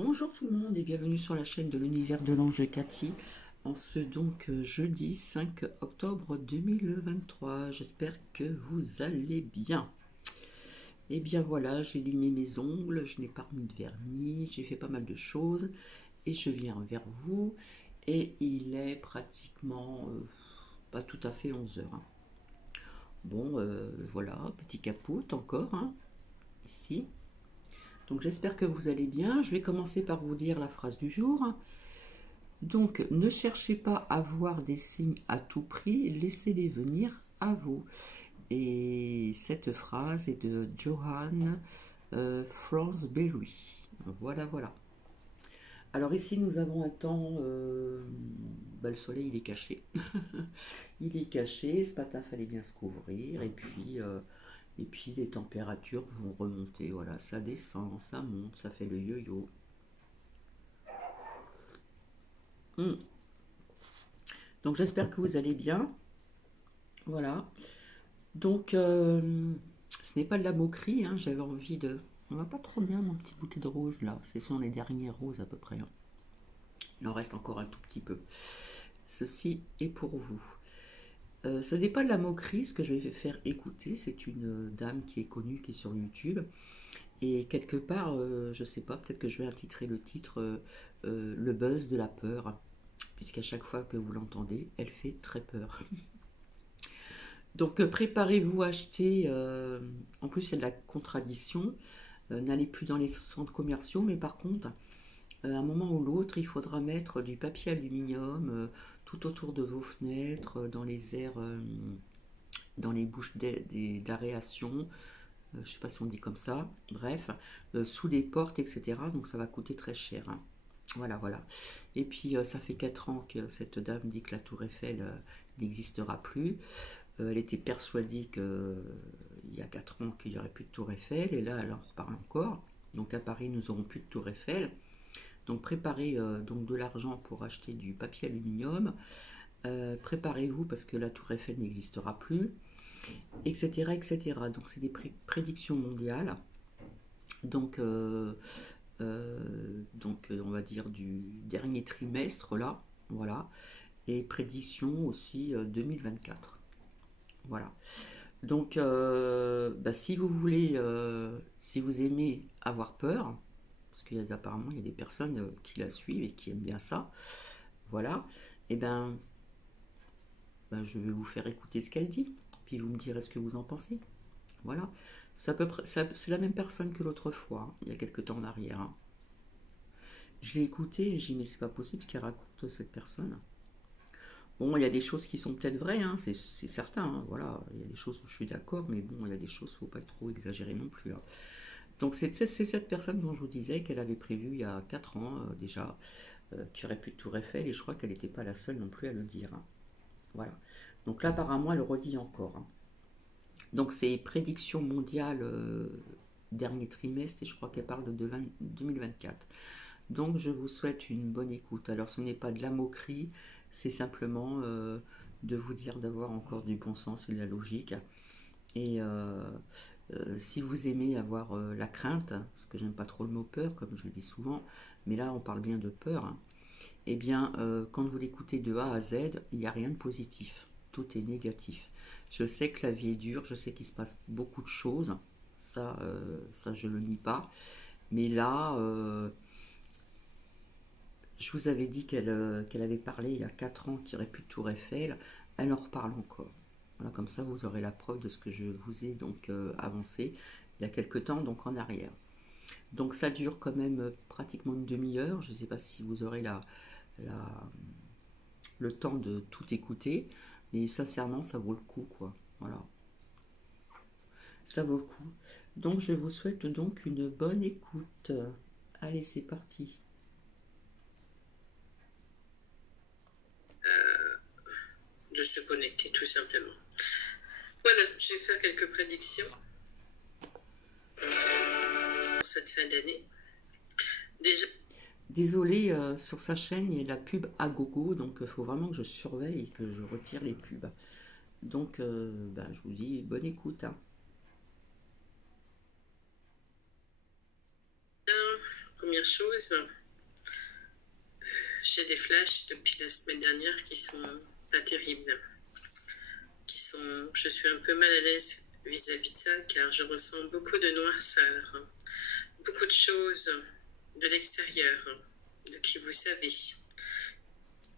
Bonjour tout le monde et bienvenue sur la chaîne de l'univers de l'ange Cathy en ce jeudi 5 octobre 2023. J'espère que vous allez bien. Et bien voilà, j'ai limé mes ongles, je n'ai pas remis de vernis, j'ai fait pas mal de choses et je viens vers vous et il est pratiquement pas tout à fait 11 heures. Bon, voilà, petit capot encore, ici. Donc j'espère que vous allez bien. Je vais commencer par vous lire la phrase du jour. Donc ne cherchez pas à voir des signes à tout prix, laissez-les venir à vous. Et cette phrase est de Johann Fronsberry. Voilà, voilà. Alors ici nous avons un temps, le soleil il est caché. Il est caché, ce matin fallait bien se couvrir et puis les températures vont remonter. Voilà, ça descend, ça monte, ça fait le yo-yo. Donc j'espère que vous allez bien. Voilà. Donc ce n'est pas de la moquerie, j'avais envie de... On va pas trop bien mon petit bouquet de roses là. Ce sont les dernières roses à peu près. Il en reste encore un tout petit peu. Ceci est pour vous. Ce n'est pas de la moquerie, ce que je vais faire écouter, c'est une dame qui est connue, qui est sur YouTube. Et quelque part, je sais pas, peut-être que je vais intitrer le titre Le buzz de la peur, puisqu'à chaque fois que vous l'entendez, elle fait très peur. Donc préparez-vous à acheter, en plus il y a de la contradiction, n'allez plus dans les centres commerciaux, mais par contre, à un moment ou l'autre, il faudra mettre du papier aluminium tout autour de vos fenêtres, dans les aires, dans les bouches d'aération, je ne sais pas si on dit comme ça, bref, sous les portes, etc. Donc ça va coûter très cher. Voilà, voilà. Et puis ça fait 4 ans que cette dame dit que la tour Eiffel n'existera plus. Elle était persuadée qu'il y a 4 ans qu'il n'y aurait plus de tour Eiffel, et là elle en reparle encore. Donc à Paris nous n'aurons plus de tour Eiffel. Donc préparez donc de l'argent pour acheter du papier aluminium. Préparez-vous parce que la tour Eiffel n'existera plus, etc. etc. Donc c'est des prédictions mondiales. Donc, on va dire du dernier trimestre là, voilà. Et prédictions aussi 2024. Voilà. Donc, si vous voulez, si vous aimez avoir peur, parce qu'apparemment il y a des personnes qui la suivent et qui aiment bien ça, voilà, et je vais vous faire écouter ce qu'elle dit, puis vous me direz ce que vous en pensez. Voilà. C'est la même personne que l'autre fois, il y a quelques temps en arrière. Je l'ai écouté et j'ai dit mais c'est pas possible ce qu'elle raconte cette personne. Bon, il y a des choses qui sont peut-être vraies, c'est certain, voilà, il y a des choses où je suis d'accord, mais bon, il y a des choses, faut pas trop exagérer non plus. Donc c'est cette personne dont je vous disais qu'elle avait prévu il y a 4 ans déjà, qu'il n'y aurait plus de tour Eiffel, et je crois qu'elle n'était pas la seule non plus à le dire. Voilà. Donc là apparemment elle redit encore. Donc c'est prédiction mondiale dernier trimestre, et je crois qu'elle parle de 2024. Donc je vous souhaite une bonne écoute. Alors ce n'est pas de la moquerie, c'est simplement de vous dire d'avoir encore du bon sens et de la logique. Et si vous aimez avoir la crainte, parce que j'aime pas trop le mot peur, comme je le dis souvent, mais là on parle bien de peur, eh bien quand vous l'écoutez de A à Z, il n'y a rien de positif. Tout est négatif. Je sais que la vie est dure, je sais qu'il se passe beaucoup de choses, ça je le nie pas. Mais là, je vous avais dit qu'elle avait parlé il y a 4 ans qu'il n'y aurait plus de tour Eiffel. Elle en reparle encore. Voilà, comme ça, vous aurez la preuve de ce que je vous ai donc avancé il y a quelque temps, donc en arrière. Donc ça dure quand même pratiquement une demi-heure. Je ne sais pas si vous aurez la- le temps de tout écouter, mais sincèrement, ça vaut le coup, quoi. Voilà, ça vaut le coup. Donc je vous souhaite donc une bonne écoute. Allez, c'est parti. De se connecter tout simplement. Voilà, je vais faire quelques prédictions pour cette fin d'année. Déjà, Désolée, sur sa chaîne, il y a de la pub à gogo, donc il faut vraiment que je surveille et que je retire les pubs. Donc, je vous dis bonne écoute. première chose, j'ai des flashs depuis la semaine dernière qui sont pas terribles. Je suis un peu mal à l'aise vis-à-vis de ça, car je ressens beaucoup de noirceur, beaucoup de choses de l'extérieur, de qui vous savez.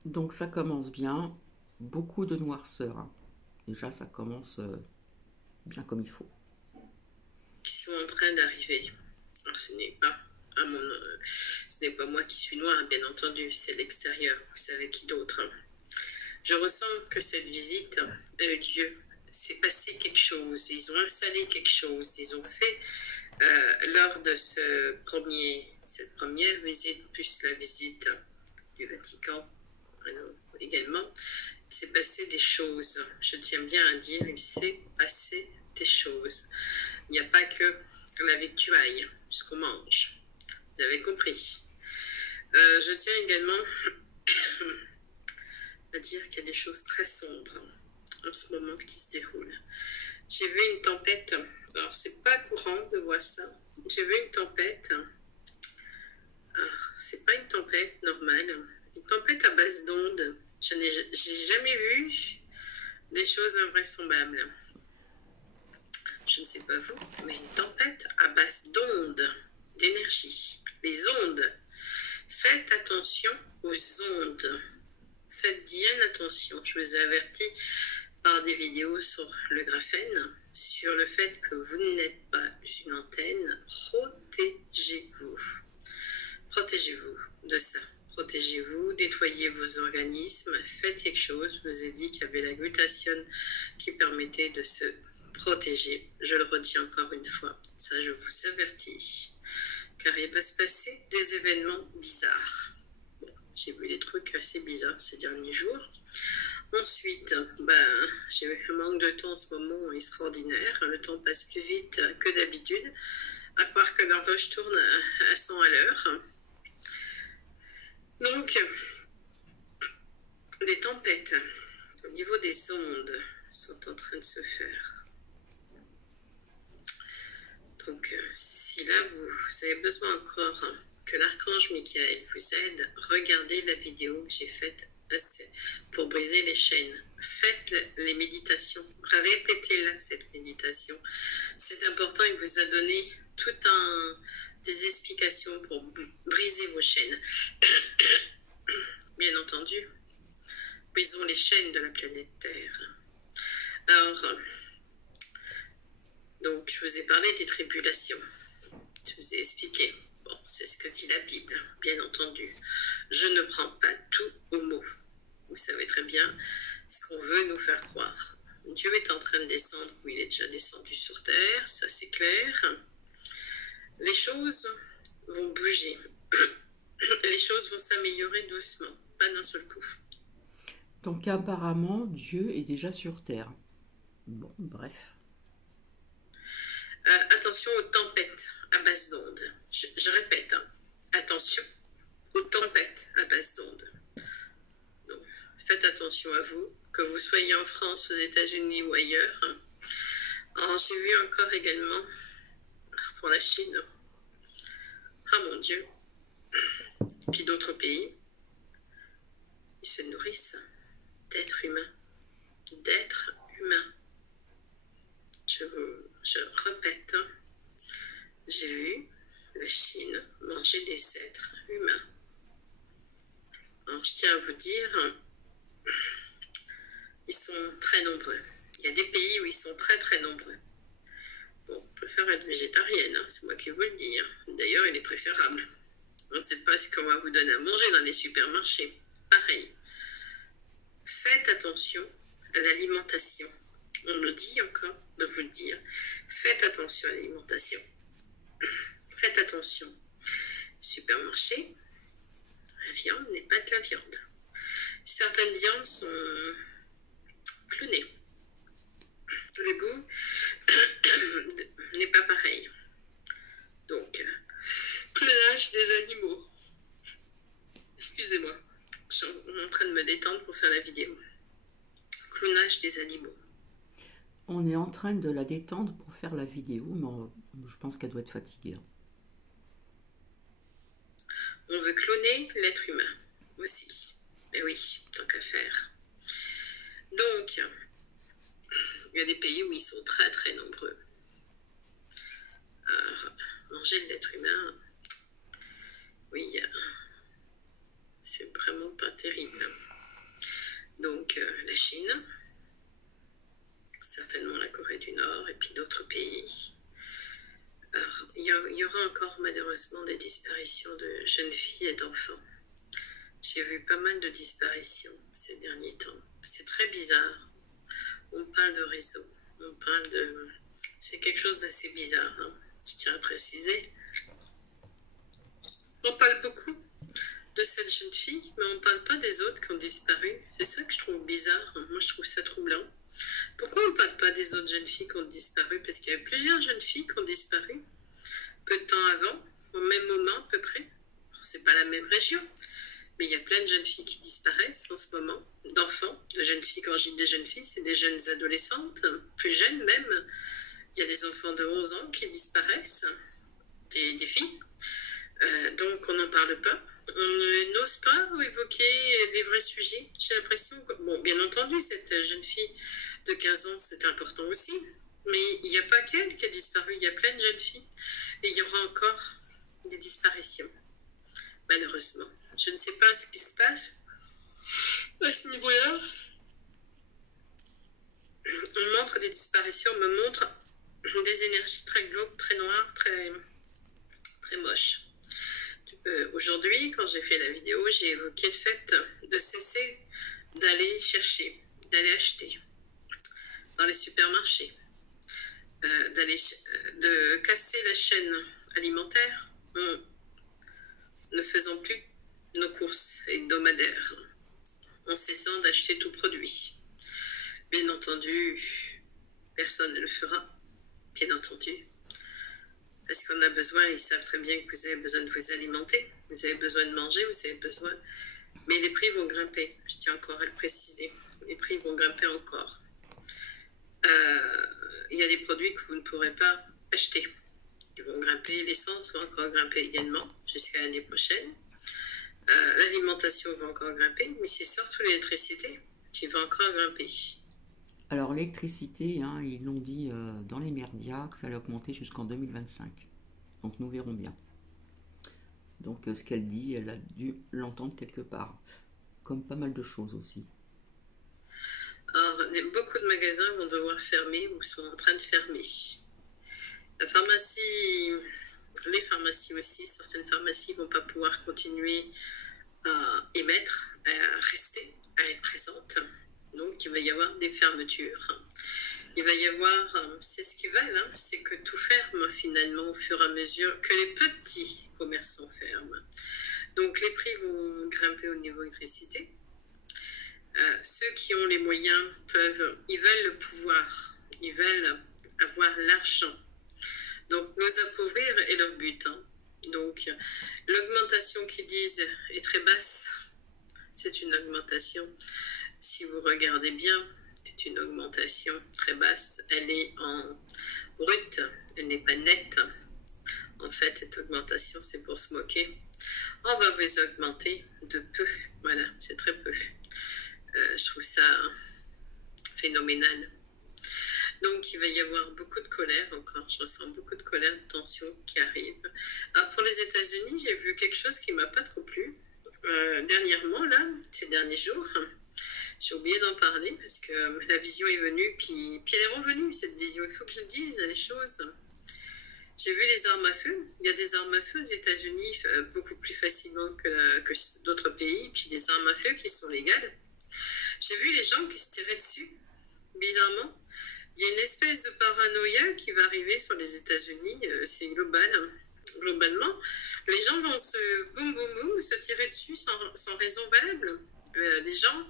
Donc ça commence bien, beaucoup de noirceur, hein. Déjà ça commence bien comme il faut. Qui sont en train d'arriver. Alors ce n'est pas moi qui suis noire, bien entendu, c'est l'extérieur, vous savez qui d'autre. Je ressens que cette visite a eu lieu. C'est passé quelque chose, ils ont installé quelque chose, ils ont fait lors de cette première visite, plus la visite du Vatican également, il s'est passé des choses. Je tiens bien à dire, il s'est passé des choses. Il n'y a pas que la victuaille, ce qu'on mange. Vous avez compris. Je tiens également à dire qu'il y a des choses très sombres en ce moment qui se déroulent. J'ai vu une tempête. Alors, c'est pas courant de voir ça. J'ai vu une tempête. C'est pas une tempête normale. Une tempête à base d'ondes. J'ai jamais vu des choses invraisemblables. Je ne sais pas vous, mais une tempête à base d'ondes, d'énergie. Les ondes. Faites attention aux ondes. Faites bien attention. Je vous ai averti par des vidéos sur le graphène, sur le fait que vous n'êtes pas une antenne. Protégez-vous. Protégez-vous de ça. Protégez-vous, nettoyez vos organismes, faites quelque chose. Je vous ai dit qu'il y avait la glutathione qui permettait de se protéger. Je le redis encore une fois, ça je vous avertis, car il va se passer des événements bizarres. Bon, j'ai vu des trucs assez bizarres ces derniers jours. Ensuite, j'ai eu un manque de temps en ce moment extraordinaire. Le temps passe plus vite que d'habitude, à croire que l'horloge tourne à 100 à l'heure. Donc, des tempêtes au niveau des ondes sont en train de se faire. Donc, si là, vous avez besoin encore que l'archange Michael vous aide, regardez la vidéo que j'ai faite pour briser les chaînes. Faites les méditations. Répétez-la, cette méditation. C'est important, il vous a donné des explications pour briser vos chaînes. Bien entendu, brisons les chaînes de la planète Terre. Alors, donc, je vous ai parlé des tribulations. Je vous ai expliqué. Bon, c'est ce que dit la Bible, bien entendu. Je ne prends pas tout au mot. Vous savez très bien ce qu'on veut nous faire croire. Dieu est en train de descendre, ou il est déjà descendu sur Terre, ça c'est clair. Les choses vont bouger. Les choses vont s'améliorer doucement, pas d'un seul coup. Donc apparemment, Dieu est déjà sur Terre. Bon, bref. Attention aux tempêtes à base d'ondes. Je répète, attention aux tempêtes à base d'ondes. Donc, faites attention à vous, que vous soyez en France, aux États-Unis ou ailleurs. J'ai vu encore également pour la Chine. Ah mon Dieu. Puis d'autres pays. Ils se nourrissent d'êtres humains. D'êtres humains. Je répète, j'ai vu la Chine manger des êtres humains. Alors je tiens à vous dire, ils sont très nombreux. Il y a des pays où ils sont très très nombreux. Bon, je préfère être végétarienne, hein, c'est moi qui vous le dis. Hein. D'ailleurs, il est préférable. On ne sait pas ce qu'on va vous donner à manger dans les supermarchés. Pareil. Faites attention à l'alimentation. On me dit encore de vous le dire. Faites attention à l'alimentation. Faites attention. Supermarché, la viande n'est pas de la viande. Certaines viandes sont clonées. Le goût n'est pas pareil. Donc, clonage des animaux. Excusez-moi, je suis en train de me détendre pour faire la vidéo. Clonage des animaux. On est en train de la détendre pour faire la vidéo, mais je pense qu'elle doit être fatiguée. On veut cloner l'être humain aussi. Mais oui, tant qu'à faire. Donc, il y a des pays où ils sont très très nombreux à manger l'être humain. Oui, c'est vraiment pas terrible. Donc, la Chine, certainement la Corée du Nord et puis d'autres pays. Alors, il y aura encore malheureusement des disparitions de jeunes filles et d'enfants. J'ai vu pas mal de disparitions ces derniers temps. C'est très bizarre. On parle de réseau, on parle de... C'est quelque chose d'assez bizarre, hein. Je tiens à préciser. On parle beaucoup de cette jeune fille, mais on ne parle pas des autres qui ont disparu. C'est ça que je trouve bizarre. Moi, je trouve ça troublant. Pourquoi on ne parle pas des autres jeunes filles qui ont disparu? Parce qu'il y a plusieurs jeunes filles qui ont disparu peu de temps avant, au même moment à peu près. C'est pas la même région, mais il y a plein de jeunes filles qui disparaissent en ce moment, d'enfants, de jeunes filles. Quand je dis des jeunes filles, c'est des jeunes adolescentes, plus jeunes même. Il y a des enfants de 11 ans qui disparaissent, des filles. Donc on n'en parle pas. On n'ose pas évoquer les vrais sujets. J'ai l'impression que, bon, bien entendu, cette jeune fille de 15 ans, c'est important aussi. Mais il n'y a pas qu'elle qui a disparu, il y a plein de jeunes filles. Et il y aura encore des disparitions, malheureusement. Je ne sais pas ce qui se passe à ce niveau-là. On montre des disparitions, on me montre des énergies très glauques, très noires, très, très moches. Aujourd'hui, quand j'ai fait la vidéo, j'ai évoqué le fait de cesser d'aller chercher, d'aller acheter dans les supermarchés, de casser la chaîne alimentaire en ne faisant plus nos courses hebdomadaires, en cessant d'acheter tout produit. Bien entendu, personne ne le fera, bien entendu. Parce qu'on a besoin, ils savent très bien que vous avez besoin de vous alimenter, vous avez besoin de manger, vous avez besoin... Mais les prix vont grimper, je tiens encore à le préciser. Les prix vont grimper encore. Il y a des produits que vous ne pourrez pas acheter. Ils vont grimper, l'essence va encore grimper également jusqu'à l'année prochaine. L'alimentation va encore grimper, mais c'est surtout l'électricité qui va encore grimper. Alors l'électricité, hein, ils l'ont dit dans les médias que ça allait augmenter jusqu'en 2025. Donc nous verrons bien. Donc ce qu'elle dit, elle a dû l'entendre quelque part. Comme pas mal de choses aussi. Alors, beaucoup de magasins vont devoir fermer ou sont en train de fermer. La pharmacie, les pharmacies aussi, certaines pharmacies ne vont pas pouvoir continuer à émettre, à rester, à être présentes. Donc, il va y avoir des fermetures. Il va y avoir, c'est ce qu'ils veulent, hein, c'est que tout ferme finalement au fur et à mesure que les petits commerçants ferment. Donc, les prix vont grimper au niveau électricité. Ceux qui ont les moyens ils veulent le pouvoir, ils veulent avoir l'argent. Donc, nous appauvrir est leur but. Hein. Donc, l'augmentation qu'ils disent est très basse. C'est une augmentation. Si vous regardez bien, c'est une augmentation très basse. Elle est en brut, elle n'est pas nette. En fait, cette augmentation, c'est pour se moquer. On va vous augmenter de peu. Voilà, c'est très peu. Je trouve ça phénoménal. Donc, il va y avoir beaucoup de colère encore. Je ressens beaucoup de colère, de tension qui arrive. Alors, pour les États-Unis, j'ai vu quelque chose qui ne m'a pas trop plu. Dernièrement, là, ces derniers jours, j'ai oublié d'en parler parce que la vision est venue, puis elle est revenue, cette vision. Il faut que je dise les choses. J'ai vu les armes à feu. Il y a des armes à feu aux États-Unis beaucoup plus facilement que d'autres pays, puis des armes à feu qui sont légales. J'ai vu les gens qui se tiraient dessus, bizarrement. Il y a une espèce de paranoïa qui va arriver sur les États-Unis, c'est global. Globalement, les gens vont se tirer dessus sans raison valable. Les gens...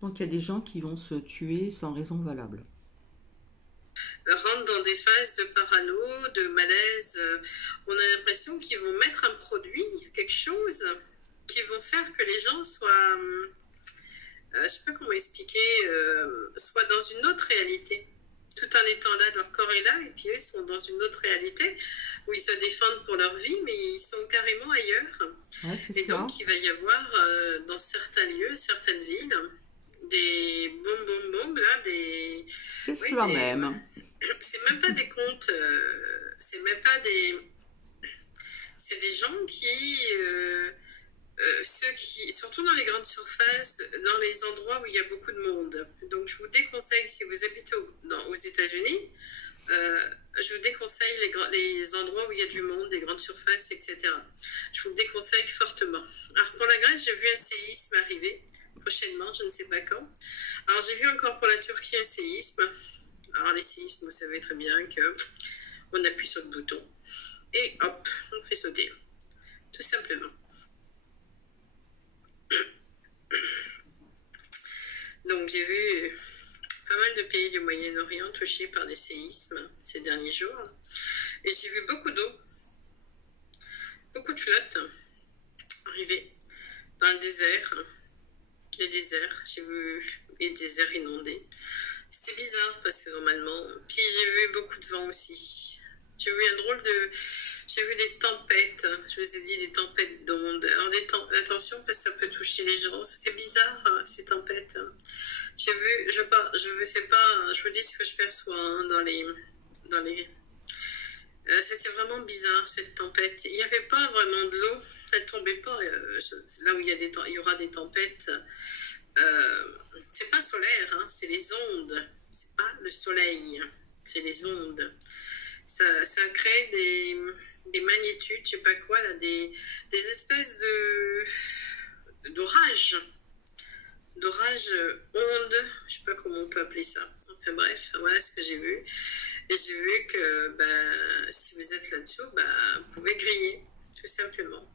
Donc il y a des gens qui vont se tuer sans raison valable. Rentrent dans des phases de parano, de malaise. On a l'impression qu'ils vont mettre un produit, quelque chose, qui vont faire que les gens soient... je ne sais pas comment expliquer, soit dans une autre réalité. tout en étant là, leur corps est là, et puis eux, ils sont dans une autre réalité où ils se défendent pour leur vie, mais ils sont carrément ailleurs. Ouais, c'est Et ça. donc, il va y avoir dans certains lieux, certaines villes, des boum boum boum, là, C'est oui, cela même. c'est même pas des contes, c'est même pas des, c'est des gens ceux qui, surtout dans les grandes surfaces, dans les endroits où il y a beaucoup de monde. Donc, je vous déconseille, si vous habitez aux États-Unis, je vous déconseille les endroits où il y a du monde, des grandes surfaces, etc. Je vous le déconseille fortement. Alors, pour la Grèce, j'ai vu un séisme arriver prochainement, je ne sais pas quand. Alors, j'ai vu encore pour la Turquie un séisme. Alors, les séismes, vous savez très bien qu'on appuie sur le bouton et hop, on fait sauter. Tout simplement. Donc, j'ai vu pas mal de pays du Moyen-Orient touchés par des séismes ces derniers jours. Et j'ai vu beaucoup d'eau, beaucoup de flotte arriver dans le désert, les déserts. J'ai vu les déserts inondés. C'était bizarre parce que normalement. Puis j'ai vu beaucoup de vent aussi. J'ai vu un drôle de. J'ai vu des tempêtes. Je vous ai dit des tempêtes d'ondes. Alors attention parce que ça peut toucher les gens. C'était bizarre ces tempêtes. J'ai vu. Je sais pas. Je vous dis ce que je perçois dans les. C'était vraiment bizarre cette tempête. Il n'y avait pas vraiment de l'eau. Elle tombait pas. Là où il y aura des tempêtes. C'est pas solaire, hein, c'est les ondes. C'est pas le soleil, c'est les ondes. Ça crée des magnitudes, je sais pas quoi, là, des espèces d'orages. D'orages ondes, je sais pas comment on peut appeler ça. Enfin bref, voilà ce que j'ai vu. Et j'ai vu que si vous êtes là-dessous, vous pouvez griller, tout simplement.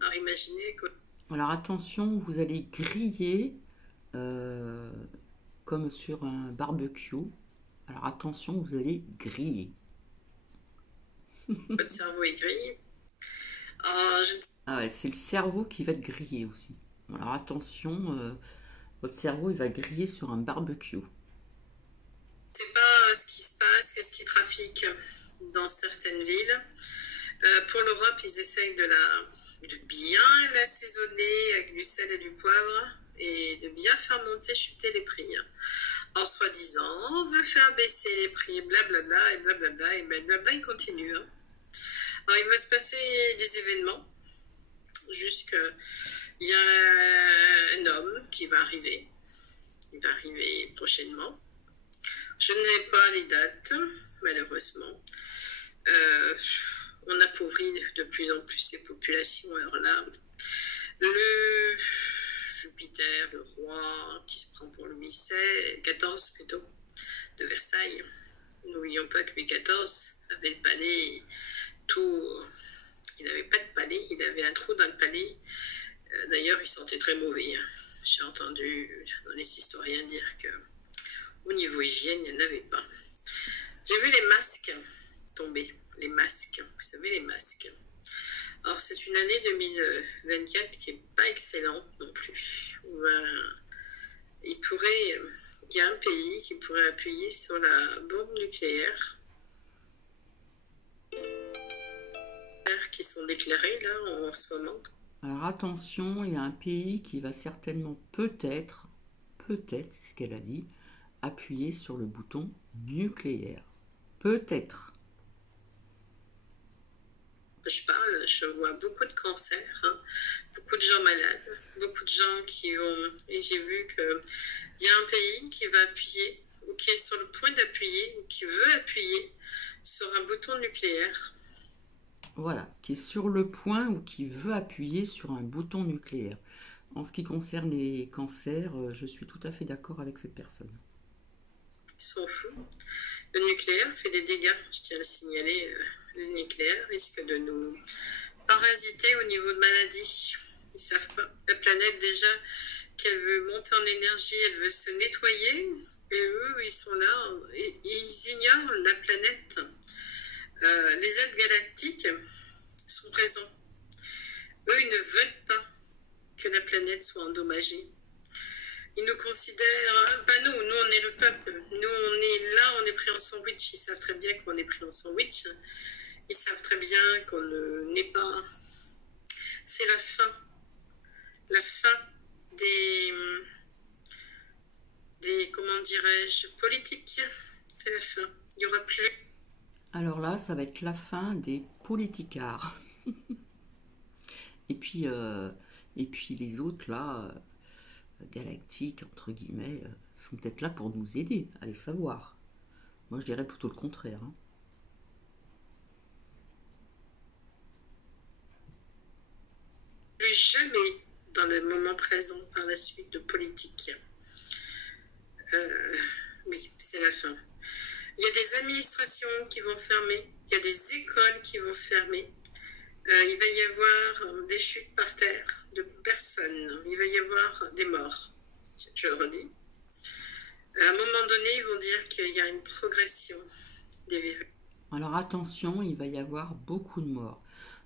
Alors imaginez quoi. Alors attention, vous allez griller euh, comme sur un barbecue. Alors attention, vous allez griller. Votre cerveau est grillé. Oh, je ne Ah ouais, c'est le cerveau qui va être grillé aussi. Alors attention, votre cerveau il va griller sur un barbecue. sais pas ce qui se passe, qu'est-ce qui trafique dans certaines villes. Pour l'Europe, ils essayent de bien l'assaisonner avec du sel et du poivre et de bien faire monter, chuter les prix. En soi-disant, on veut faire baisser les prix, blablabla, et blablabla, et blablabla, ils continuent. Alors, il va se passer des événements, il y a un homme qui va arriver. Il va arriver prochainement. Je n'ai pas les dates, malheureusement. On appauvrit de plus en plus les populations. Alors là, le Jupiter, le roi, qui se prend pour Louis XIV plutôt, de Versailles. N'oublions pas que Louis XIV avait le palais, tout. Il n'avait pas de palais, il avait un trou dans le palais. D'ailleurs, il sentait très mauvais. J'ai entendu dans les historiens dire que au niveau hygiène, il n'y en avait pas. J'ai vu les masques tomber. Les masques, vous savez, les masques. Alors, c'est une année 2024 qui n'est pas excellente non plus. Il y a un pays qui pourrait appuyer sur la bombe nucléaire qui sont déclarées là en ce moment. Alors attention, il y a un pays qui va certainement peut-être, c'est ce qu'elle a dit, appuyer sur le bouton nucléaire. Peut-être. Je vois beaucoup de cancers, beaucoup de gens malades, beaucoup de gens qui ont... Et j'ai vu qu'il y a un pays qui va appuyer, ou qui est sur le point d'appuyer, ou qui veut appuyer sur un bouton nucléaire. Voilà, qui est sur le point ou qui veut appuyer sur un bouton nucléaire. En ce qui concerne les cancers, je suis tout à fait d'accord avec cette personne. Ils sont fous. Le nucléaire fait des dégâts, je tiens à le signaler. Le nucléaire risque de nous parasiter au niveau de maladies. Ils ne savent pas. La planète, déjà, qu'elle veut monter en énergie, elle veut se nettoyer. Et eux, ils sont là, et ils ignorent la planète. Les aides galactiques sont présents. Eux, ils ne veulent pas que la planète soit endommagée. Ils nous considèrent, pas nous, nous on est le peuple. Nous on est là, on est pris en sandwich. Ils savent très bien qu'on est pris en sandwich. Ils savent très bien qu'on n'est pas. C'est la fin des, comment dirais-je, politiques. C'est la fin. Il n'y aura plus. Alors là, ça va être la fin des politicards. Et puis, euh, et puis les autres, là, galactiques, entre guillemets, sont peut-être là pour nous aider, allez savoir. Moi, je dirais plutôt le contraire, hein. Plus jamais dans le moment présent par la suite de politique. Oui, c'est la fin. Il y a des administrations qui vont fermer, il y a des écoles qui vont fermer, il va y avoir des chutes par terre de personnes, il va y avoir des morts, je le redis. À un moment donné, ils vont dire qu'il y a une progression des virus. Alors attention, il va y avoir beaucoup de morts.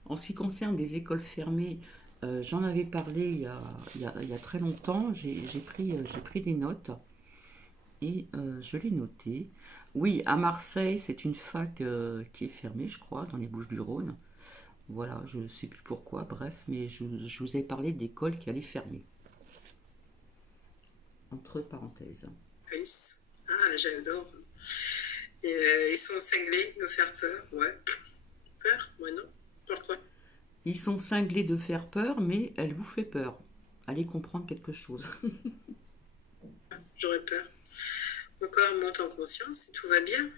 En ce qui concerne des écoles fermées, j'en avais parlé il y a très longtemps, j'ai pris des notes et je l'ai noté. Oui, à Marseille, c'est une fac qui est fermée, je crois, dans les Bouches-du-Rhône. Voilà, je ne sais plus pourquoi, bref, mais je vous ai parlé d'écoles qui allaient fermer. Entre parenthèses. Ah, j'adore. Et, ils sont cinglés, nous faire peur, ouais. Peur? Moi non. Pourquoi? Ils sont cinglés de faire peur, mais elle vous fait peur. Allez comprendre quelque chose. J'aurais peur. Mon corps monte en conscience et tout va bien.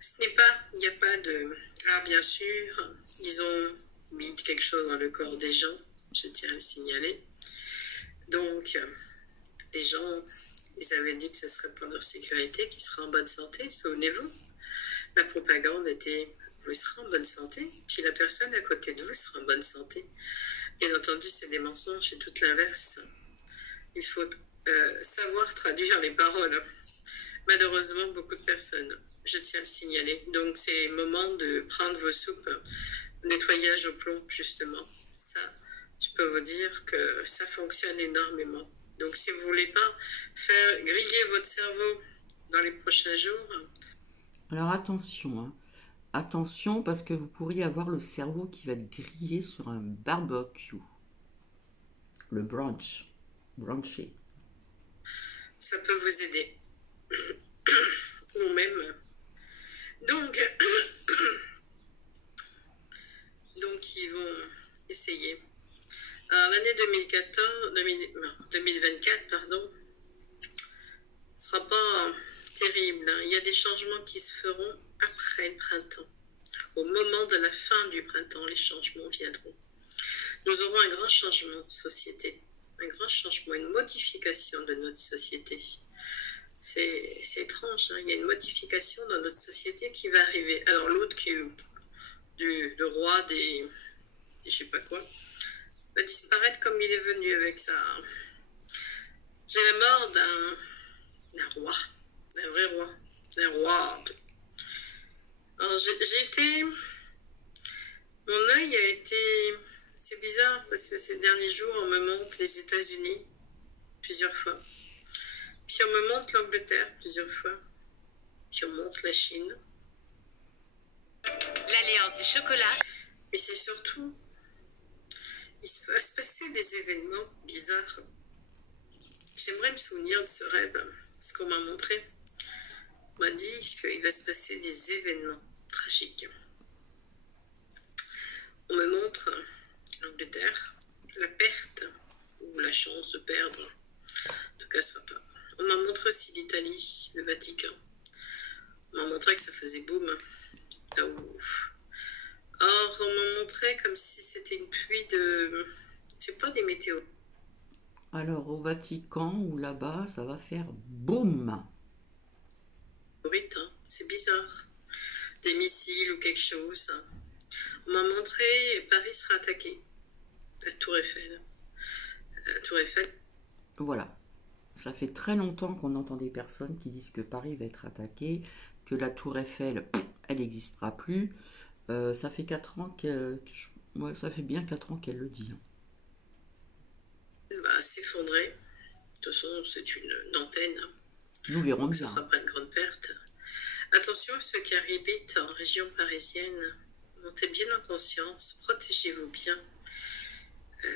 Ce n'est pas, il n'y a pas de... Ah, bien sûr, ils ont mis quelque chose dans le corps des gens, je tiens à le signaler. Donc, les gens, ils avaient dit que ce serait pour leur sécurité, qu'ils seraient en bonne santé, souvenez-vous. La propagande était, vous serez en bonne santé, puis la personne à côté de vous sera en bonne santé. Bien entendu, c'est des mensonges, c'est tout l'inverse. Il faut savoir traduire les paroles. Malheureusement, beaucoup de personnes, je tiens à le signaler. Donc, c'est le moment de prendre vos soupes, nettoyage au plomb, justement. Ça, je peux vous dire que ça fonctionne énormément. Donc, si vous ne voulez pas faire griller votre cerveau dans les prochains jours... Alors attention, hein. Attention parce que vous pourriez avoir le cerveau qui va être grillé sur un barbecue. Le brunch. Bruncher. Ça peut vous aider. Ou même... Donc, ils vont essayer. Alors, l'année 2024, pardon, ne sera pas terrible. Il y a des changements qui se feront après le printemps. Au moment de la fin du printemps, les changements viendront. Nous aurons un grand changement de société, un grand changement, une modification de notre société. C'est étrange, hein? Il y a une modification dans notre société qui va arriver. Alors l'autre qui est le roi des je sais pas quoi, va disparaître comme il est venu avec ça. J'ai la mort d'un roi, d'un vrai roi, d'un roi. Alors j'ai été... Mon œil a été... C'est bizarre parce que ces derniers jours, on me montre les États-Unis plusieurs fois. Puis on me montre l'Angleterre plusieurs fois. Puis on montre la Chine. L'Alliance du chocolat. Mais c'est surtout... Il va se passer des événements bizarres. J'aimerais me souvenir de ce rêve, ce qu'on m'a montré. On m'a dit qu'il va se passer des événements tragiques. On me montre l'Angleterre, la perte ou la chance de perdre. En tout cas, ça va pas. On m'a montré aussi l'Italie, le Vatican. On m'a montré que ça faisait boum. Là où... Or, on m'a montré comme si c'était une pluie de... C'est pas des météos. Alors au Vatican ou là-bas, ça va faire boum. Hein. C'est bizarre. Des missiles ou quelque chose. On m'a montré Paris sera attaqué. La Tour Eiffel. La Tour Eiffel. Voilà. Ça fait très longtemps qu'on entend des personnes qui disent que Paris va être attaqué, que la Tour Eiffel, elle n'existera plus. Ça fait 4 ans ouais, ça fait bien 4 ans qu'elle le dit. Va s'effondrer. toute façon, c'est une antenne. Nous verrons Donc, bien. ce ne sera pas une grande perte. Attention, ceux qui habitent en région parisienne, montez bien en conscience, protégez-vous bien.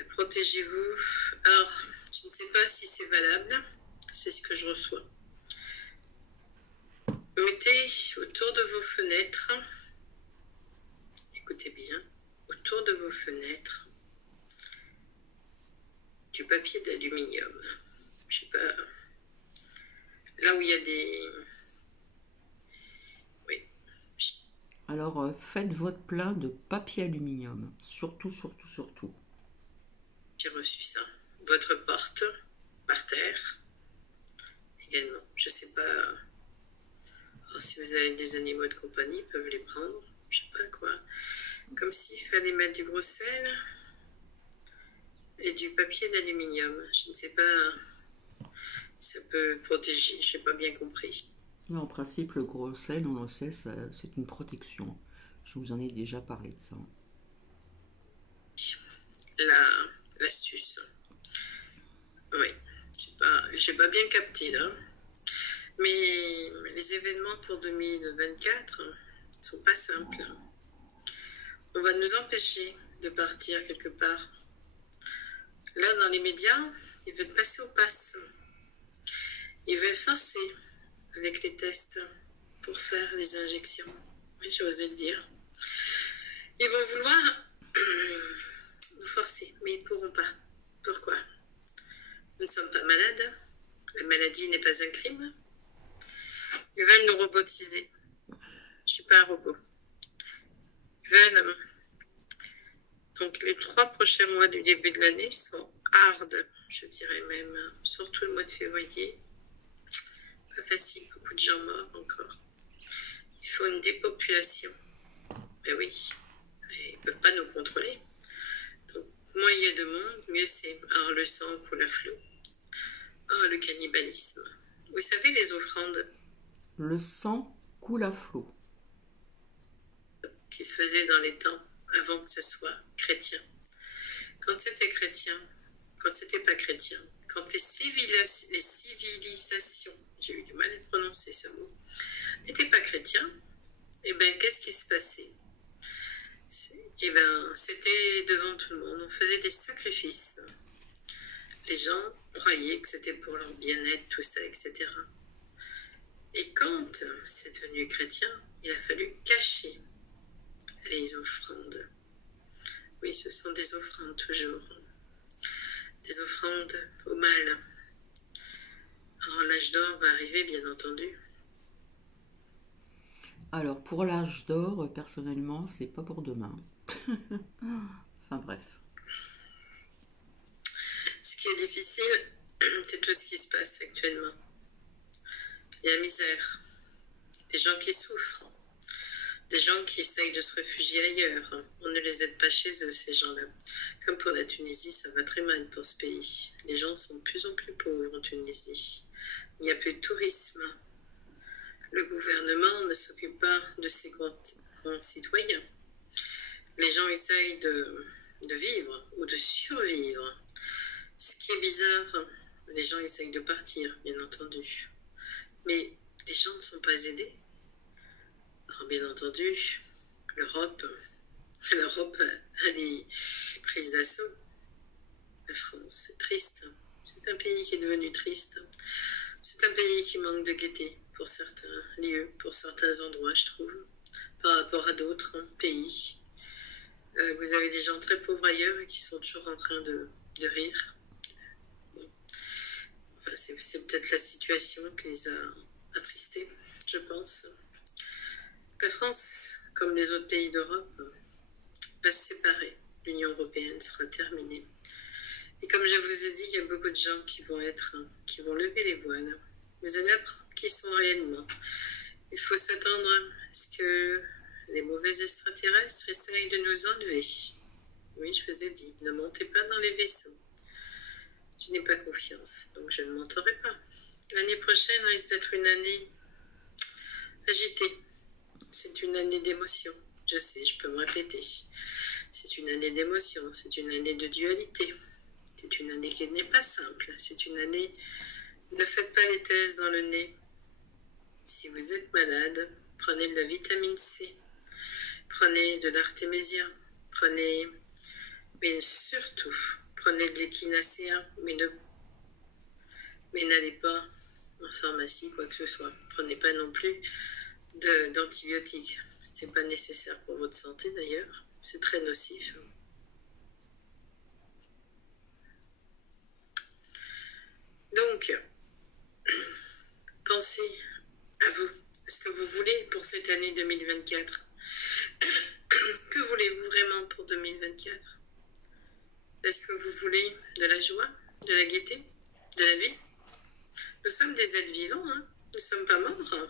Protégez-vous. Alors, je ne sais pas si c'est valable, c'est ce que je reçois. Mettez autour de vos fenêtres, écoutez bien, autour de vos fenêtres, du papier d'aluminium. Je sais pas, là où il y a des... Oui. Alors, faites votre plein de papier aluminium. Surtout, surtout, surtout. J'ai reçu ça. Votre porte, par terre, également. Je sais pas... Alors, si vous avez des animaux de compagnie, ils peuvent les prendre. Je sais pas quoi. Comme s'il fallait mettre du gros sel et du papier d'aluminium. Je ne sais pas... Ça peut protéger, je n'ai pas bien compris. Mais en principe, le gros sel, on le sait, c'est une protection. Je vous en ai déjà parlé de ça. L'astuce. Oui, j'ai pas bien capté là. Mais les événements pour 2024 sont pas simples. On va nous empêcher de partir quelque part. Là, dans les médias, ils veulent passer au pass. Ils veulent forcer avec les tests pour faire les injections. Oui, j'osais le dire. Ils vont vouloir nous forcer, mais ils ne pourront pas. Pourquoi? Nous ne sommes pas malades. La maladie n'est pas un crime. Ils veulent nous robotiser. Je ne suis pas un robot. Ils veulent... Donc les 3 prochains mois du début de l'année sont hard, je dirais même, surtout le mois de février. Pas facile, beaucoup de gens morts encore. Il faut une dépopulation. Ben oui, ils ne peuvent pas nous contrôler. Donc moins il y a de monde, mieux c'est. Alors le sang coule à flot. Ah, le cannibalisme. Vous savez les offrandes Le sang coule à flot. Qui se faisaient dans les temps avant que ce soit chrétien. Quand c'était chrétien, quand c'était pas chrétien, quand les civilisations, j'ai eu du mal à prononcer ce mot, n'étaient pas chrétiens, et bien qu'est-ce qui se passait? Et bien c'était devant tout le monde, on faisait des sacrifices. Les gens croyaient que c'était pour leur bien-être, tout ça, etc. Et quand c'est devenu chrétien, il a fallu cacher les offrandes. Oui, ce sont des offrandes toujours. Des offrandes au mal. Alors l'âge d'or va arriver, bien entendu. Alors, pour l'âge d'or, personnellement, c'est pas pour demain. Enfin bref. Ce qui est difficile, c'est tout ce qui se passe actuellement. Il y a la misère, des gens qui souffrent, des gens qui essayent de se réfugier ailleurs. On ne les aide pas chez eux, ces gens-là. Comme pour la Tunisie, ça va très mal pour ce pays. Les gens sont de plus en plus pauvres en Tunisie. Il n'y a plus de tourisme. Le gouvernement ne s'occupe pas de ses concitoyens. Les gens essayent de vivre ou de survivre. Ce qui est bizarre, les gens essayent de partir, bien entendu. Mais les gens ne sont pas aidés. Alors, bien entendu, l'Europe, elle est prise d'assaut. La France, c'est triste. C'est un pays qui est devenu triste. C'est un pays qui manque de gaieté pour certains lieux, pour certains endroits, je trouve, par rapport à d'autres pays. Vous avez des gens très pauvres ailleurs et qui sont toujours en train de rire. Bon. Enfin, c'est peut-être la situation qui les a attristés, je pense. La France, comme les autres pays d'Europe, va se séparer. L'Union européenne sera terminée. Et comme je vous ai dit, il y a beaucoup de gens qui vont lever les voiles. Vous allez apprendre qui sont réellement. Il faut s'attendre à ce que les mauvais extraterrestres essayent de nous enlever. Oui, je vous ai dit, ne montez pas dans les vaisseaux. Je n'ai pas confiance, donc je ne monterai pas. L'année prochaine risque d'être une année agitée. C'est une année d'émotion. Je sais, je peux me répéter. C'est une année d'émotion, c'est une année de dualité. C'est une année qui n'est pas simple. C'est une année... Ne faites pas les tests dans le nez. Si vous êtes malade, prenez de la vitamine C. Prenez de l'artémisia. Prenez... Mais surtout, prenez de l'échinacea. Mais n'allez pas en pharmacie, quoi que ce soit. Prenez pas non plus d'antibiotiques. C'est pas nécessaire pour votre santé d'ailleurs. C'est très nocif. Donc, pensez à vous. Ce que vous voulez pour cette année 2024. Que voulez-vous vraiment pour 2024? Est-ce que vous voulez de la joie, de la gaieté, de la vie? Nous sommes des êtres vivants, hein? Nous ne sommes pas morts.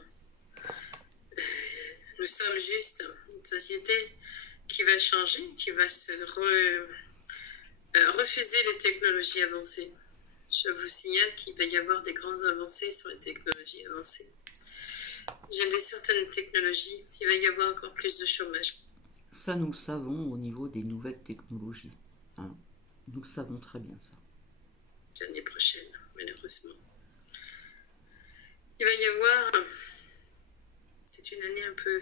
Nous sommes juste une société qui va changer, qui va se refuser les technologies avancées. Je vous signale qu'il va y avoir des grandes avancées sur les technologies avancées. J'ai des certaines technologies, il va y avoir encore plus de chômage. Ça, nous le savons au niveau des nouvelles technologies. Hein. Nous le savons très bien, ça. L'année prochaine, malheureusement. Il va y avoir... C'est une année un peu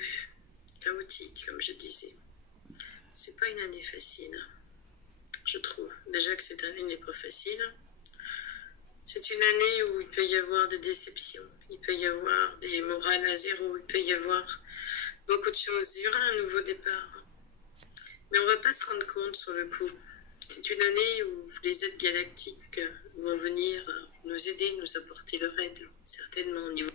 chaotique, comme je disais. C'est pas une année facile, je trouve. Déjà que cette année n'est pas facile. C'est une année où il peut y avoir des déceptions, il peut y avoir des morales à zéro, il peut y avoir beaucoup de choses. Il y aura un nouveau départ. Mais on ne va pas se rendre compte sur le coup. C'est une année où les aides galactiques vont venir nous aider, nous apporter leur aide, certainement au niveau.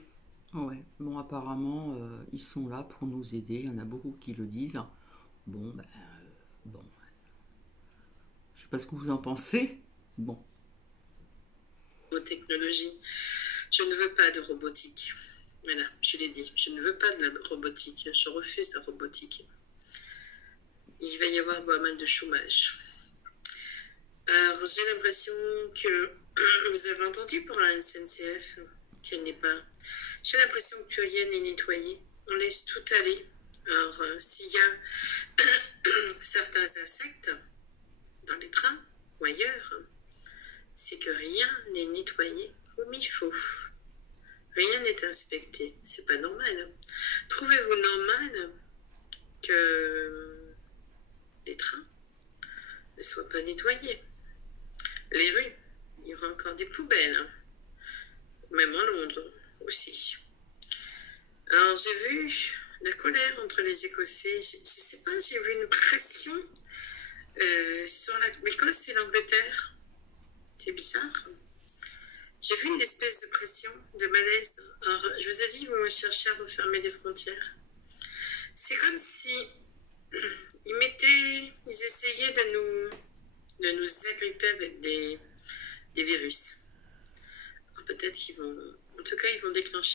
Ouais, bon, apparemment, ils sont là pour nous aider. Il y en a beaucoup qui le disent. Bon, bon. Je sais pas ce que vous en pensez. Bon. Technologie. Je ne veux pas de robotique. Voilà, je l'ai dit. Je ne veux pas de la robotique. Je refuse la robotique. Il va y avoir pas mal de chômage. Alors, j'ai l'impression que vous avez entendu pour la SNCF qu'elle n'est pas... J'ai l'impression que plus rien n'est nettoyé. On laisse tout aller. Alors, s'il y a certains insectes dans les trains ou ailleurs, c'est que rien n'est nettoyé comme il faut. Rien n'est inspecté. C'est pas normal. Trouvez-vous normal que les trains ne soient pas nettoyés? Les rues, il y aura encore des poubelles. Même en Londres aussi. Alors j'ai vu la colère entre les Écossais. Je sais pas, j'ai vu une pression sur l'Écosse et l'Angleterre. C'est bizarre. J'ai vu une espèce de pression, de malaise. Alors, je vous ai dit, vous me cherchez à refermer les frontières. C'est comme si ils essayaient de nous agripper avec des virus. Alors, peut-être qu'ils vont, en tout cas, ils vont déclencher